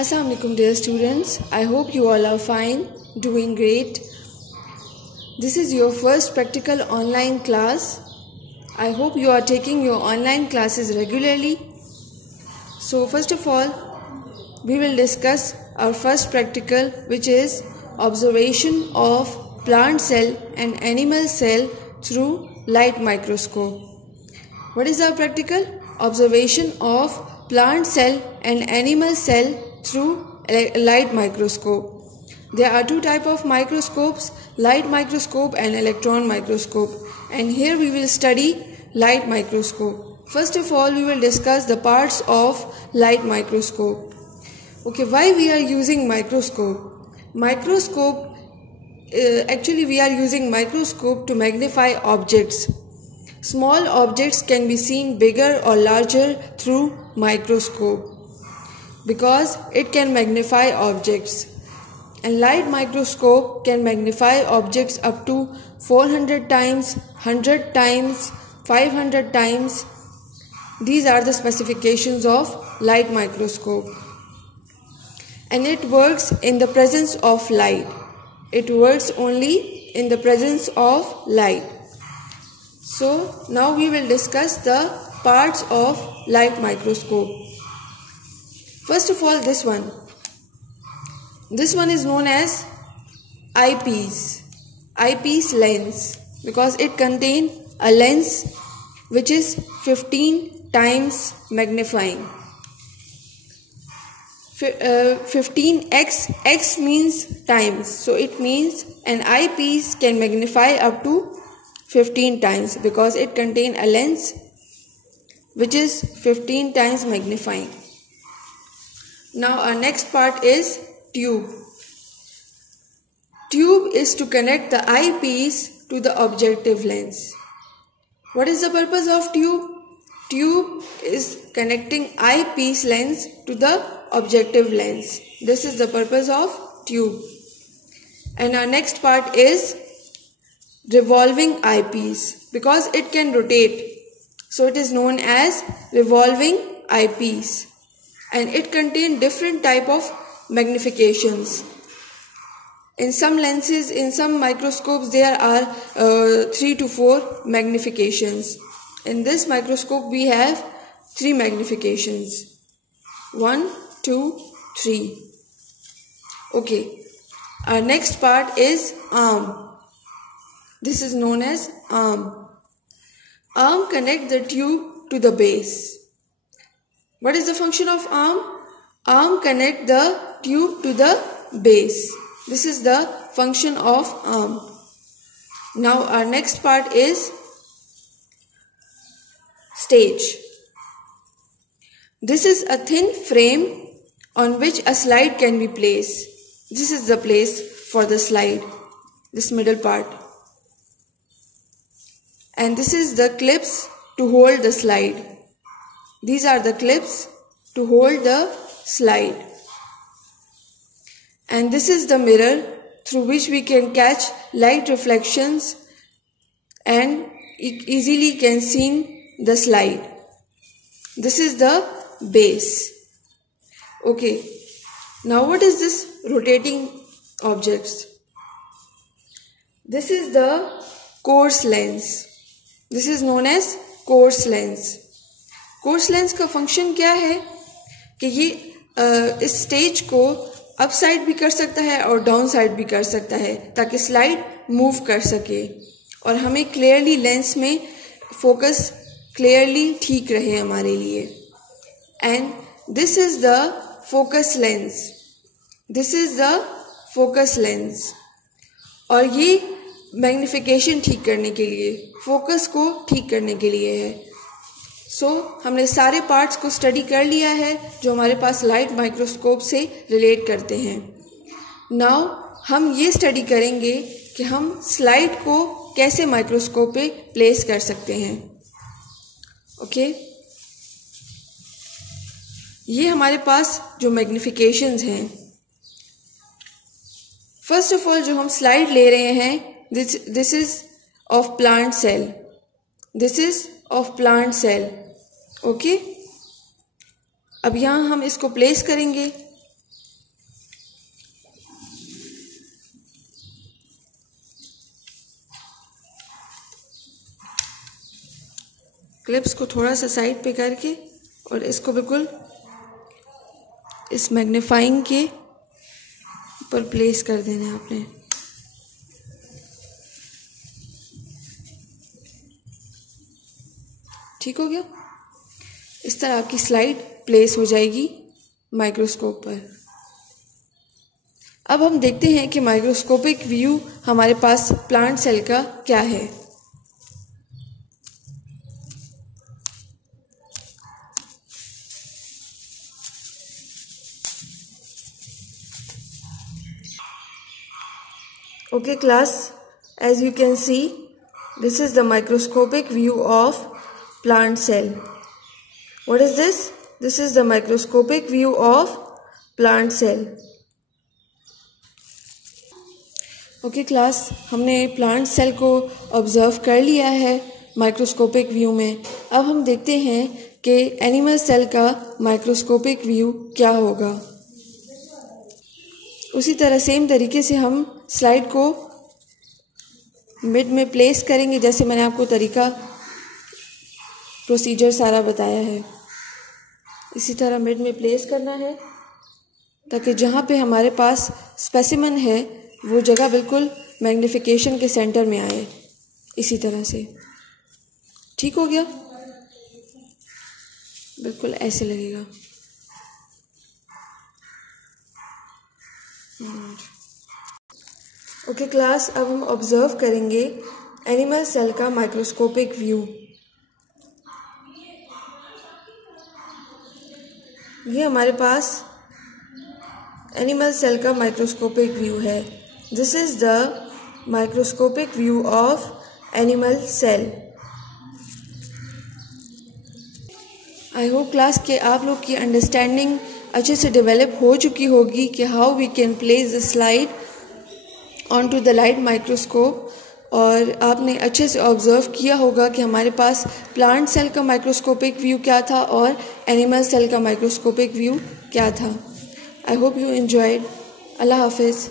Assalamu alaikum dear students. I hope you all are fine, doing great. This is your first practical online class. I hope you are taking your online classes regularly. So first of all, we will discuss our first practical, which is observation of plant cell and animal cell through light microscope. What is our practical? Observation of plant cell and animal cell through light microscope. There are two types of microscopes, light microscope and electron microscope. And here we will study light microscope. First of all, we will discuss the parts of light microscope. Okay, why we are using microscope? Actually we are using microscope to magnify objects. Small objects can be seen bigger or larger through microscope because it can magnify objects. And light microscope can magnify objects up to 400 times, 100 times, 500 times. These are the specifications of light microscope. And it works in the presence of light. It works only in the presence of light. So now we will discuss the parts of light microscope. First of all, this one. This one is known as eyepiece lens, because it contains a lens which is 15 times magnifying. 15x, x means times, so it means an eyepiece can magnify up to 15 times because it contains a lens which is 15 times magnifying. Now our next part is tube. Tube is to connect the eyepiece to the objective lens. What is the purpose of tube? Tube is connecting eyepiece lens to the objective lens. This is the purpose of tube. And our next part is revolving eyepiece, because it can rotate. So it is known as revolving eyepiece. And it contains different type of magnifications. In some lenses, in some microscopes, there are 3 to 4 magnifications. In this microscope, we have 3 magnifications. 1, 2, 3. Okay. Our next part is arm. This is known as arm. Arm connects the tube to the base. What is the function of arm? Arm connects the tube to the base. This is the function of arm. Now our next part is stage. This is a thin frame on which a slide can be placed. This is the place for the slide, this middle part. And this is the clips to hold the slide. These are the clips to hold the slide. And this is the mirror through which we can catch light reflections and easily can see the slide. This is the base. Okay. Now what is this rotating objects? This is the coarse lens. This is known as coarse lens. Course lens का function क्या है कि ये इस stage को up side भी कर सकता है और डाउन साइड भी कर सकता है ताकि स्लाइड मूव कर सके और हमें क्लियरली लेंस में फोकस क्लियरली ठीक रहे हमारे लिए. And this is the focus lens. This is the focus lens. और ये मैग्निफिकेशन ठीक करने के लिए, फोकस को ठीक करने के लिए है. हमने सारे पार्ट्स को स्टडी कर लिया है जो हमारे पास लाइट माइक्रोस्कोप से रिलेट करते हैं. नाउ हम ये स्टडी करेंगे कि हम स्लाइड को कैसे माइक्रोस्कोप पे प्लेस कर सकते हैं. ओके. ये हमारे पास जो मैग्निफिकेशंस हैं, फर्स्ट ऑफ ऑल जो हम स्लाइड ले रहे हैं, this is of plant cell. This is of plant cell. Okay. अब यहाँ हम इसको प्लेस करेंगे. क्लिप्स को थोड़ा सा साइड पे करके और इसको बिल्कुल इस मैग्नीफाइंग के ऊपर प्लेस कर देना है आपने। ठीक हो गया। इस तरह आपकी स्लाइड प्लेस हो जाएगी माइक्रोस्कोप पर। अब हम देखते हैं कि माइक्रोस्कोपिक व्यू हमारे पास प्लांट सेल का क्या है। Okay class, as you can see, this is the microscopic view of plant cell. What is this? This is the microscopic view of plant cell. Okay class, हमने plant cell को observe कर लिया है microscopic view में। अब हम देखते हैं कि एनिमल सेल का माइक्रोस्कोपिक व्यू क्या होगा। उसी तरह सेम तरीके से हम स्लाइड को मिड में प्लेस करेंगे, जैसे मैंने आपको तरीका प्रोसीजर सारा बताया है। इसी तरह मिड में प्लेस करना है ताकि जहाँ पे हमारे पास स्पेसिमन है वो जगह बिल्कुल मैग्नीफिकेशन के सेंटर में आए। इसी तरह से ठीक हो गया, बिल्कुल ऐसे लगेगा। ओके क्लास, अब हम ऑब्जर्व करेंगे एनिमल सेल का माइक्रोस्कोपिक व्यू। ये हमारे पास एनिमल सेल का माइक्रोस्कोपिक व्यू है। This is the microscopic view of animal cell. I hope class के आप लोग की अंडरस्टैंडिंग अच्छे से डेवलप हो चुकी होगी कि how we can place the slide on to the light microscope, और आपने अच्छे से ऑब्जर्व किया होगा कि हमारे पास प्लांट सेल का माइक्रोस्कोपिक व्यू क्या था और एनिमल सेल का माइक्रोस्कोपिक व्यू क्या था। I hope you enjoyed. अल्लाह हाफिज़।